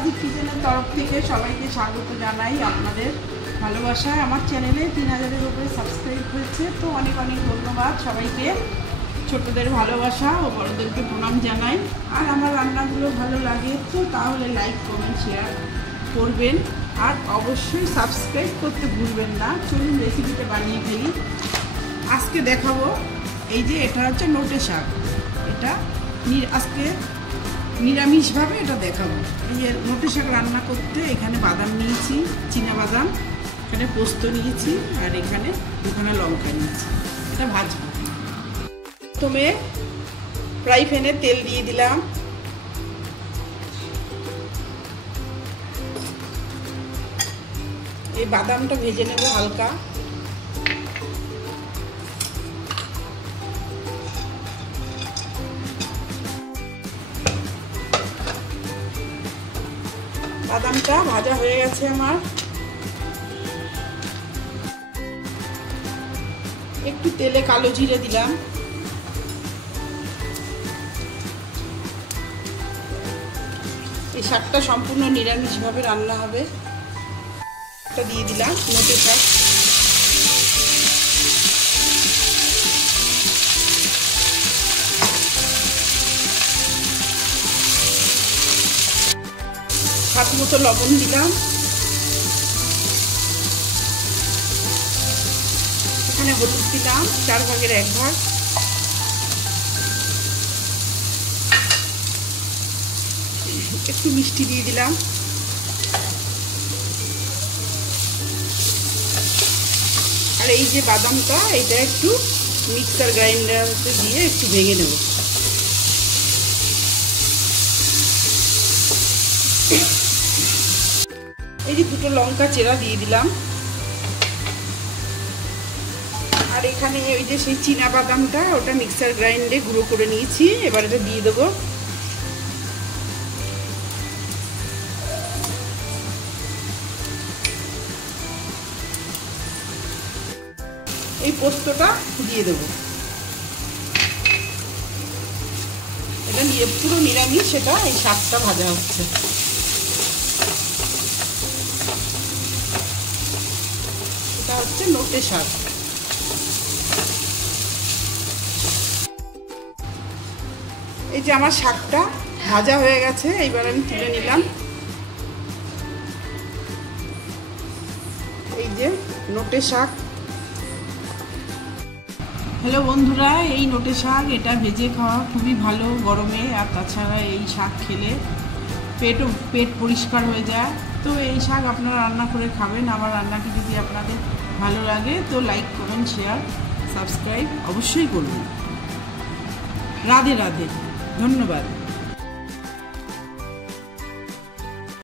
রাজীব কিচেনের তরফ থেকে সবাইকে স্বাগত জানাই। আপনাদের ভালোবাসায় আমার চ্যানেলে 3000-এর উপরে সাবস্ক্রাইব হয়েছে, তো অনেক অনেক ধন্যবাদ সবাইকে। ছোটদের ভালোবাসা ও বড়দেরকে প্রণাম জানাই। আর আমার রান্নাগুলো ভালো লাগে তো তাহলে লাইক কমেন্ট শেয়ার করবেন, আর অবশ্যই সাবস্ক্রাইব করতে ভুলবেন না। চলুন রেসিপিটা বানিয়ে ফেলি। আজকে দেখাবো এই যে এটা হচ্ছে নোটে শাক। এটা আজকে নিরামিষভাবে এটা দেখাবো। এই যে নোটে শাক রান্না করতে এখানে বাদাম নিয়েছি, চীনা বাদাম, এখানে পোস্ত নিয়েছি, আর এখানে দুখানা লঙ্কা নিয়েছি। এটা ভাজবো। প্রথমে ফ্রাই প্যানে তেল দিয়ে দিলাম। এই বাদামটা ভেজে নেব হালকা। বাদামটা ভাজা হয়ে গেছে আমার। একটু তেলে কালো জিরে দিলাম। এই শাকটা সম্পূর্ণ নিরামিষভাবে রান্না হবে। এটা দিয়ে দিলাম নোটে শাক। স্বাদ মতো লবণ দিলাম। এখানে হলুদ দিলাম 4 ভাগের 1 ভাগ। একটু মিষ্টি দিয়ে দিলাম। আর এই যে বাদামটা, এটা একটু মিক্সার গ্রাইন্ডারে দিয়ে একটু ভেঙে নেব। এই যে 2টো লঙ্কা চেরা দিয়ে দিলাম। আর এখানে ওই যে সেই চীনা বাদামটা, ওটা মিক্সার গ্রাইন্ডে গুঁড়ো করে নিয়েছি। এবার এটা দিয়ে দেবো। এই পোস্তটা দিয়ে দেবো। এটা পুরো নিরামিষ, সেটা এই শাকটা ভাজা হচ্ছে। এটা হচ্ছে নোটে শাক। এই যে আমার শাকটা ভাজা হয়ে গেছে, এইবার আমি তুলে নিলাম। এই যে নোটে শাক। হ্যালো বন্ধুরা, এই নোটে শাক এটা ভেজে খাওয়া খুবই ভালো গরমে। আর তাছাড়া এই শাক খেলে পেট পরিষ্কার হয়ে যায়। তো এই শাক আপনারা রান্না করে খাবেন। আমার রান্নাটি যদি আপনাদের ভালো লাগে তো লাইক কমেন্ট শেয়ার সাবস্ক্রাইব অবশ্যই করবেন। রাধে রাধে, ধন্যবাদ।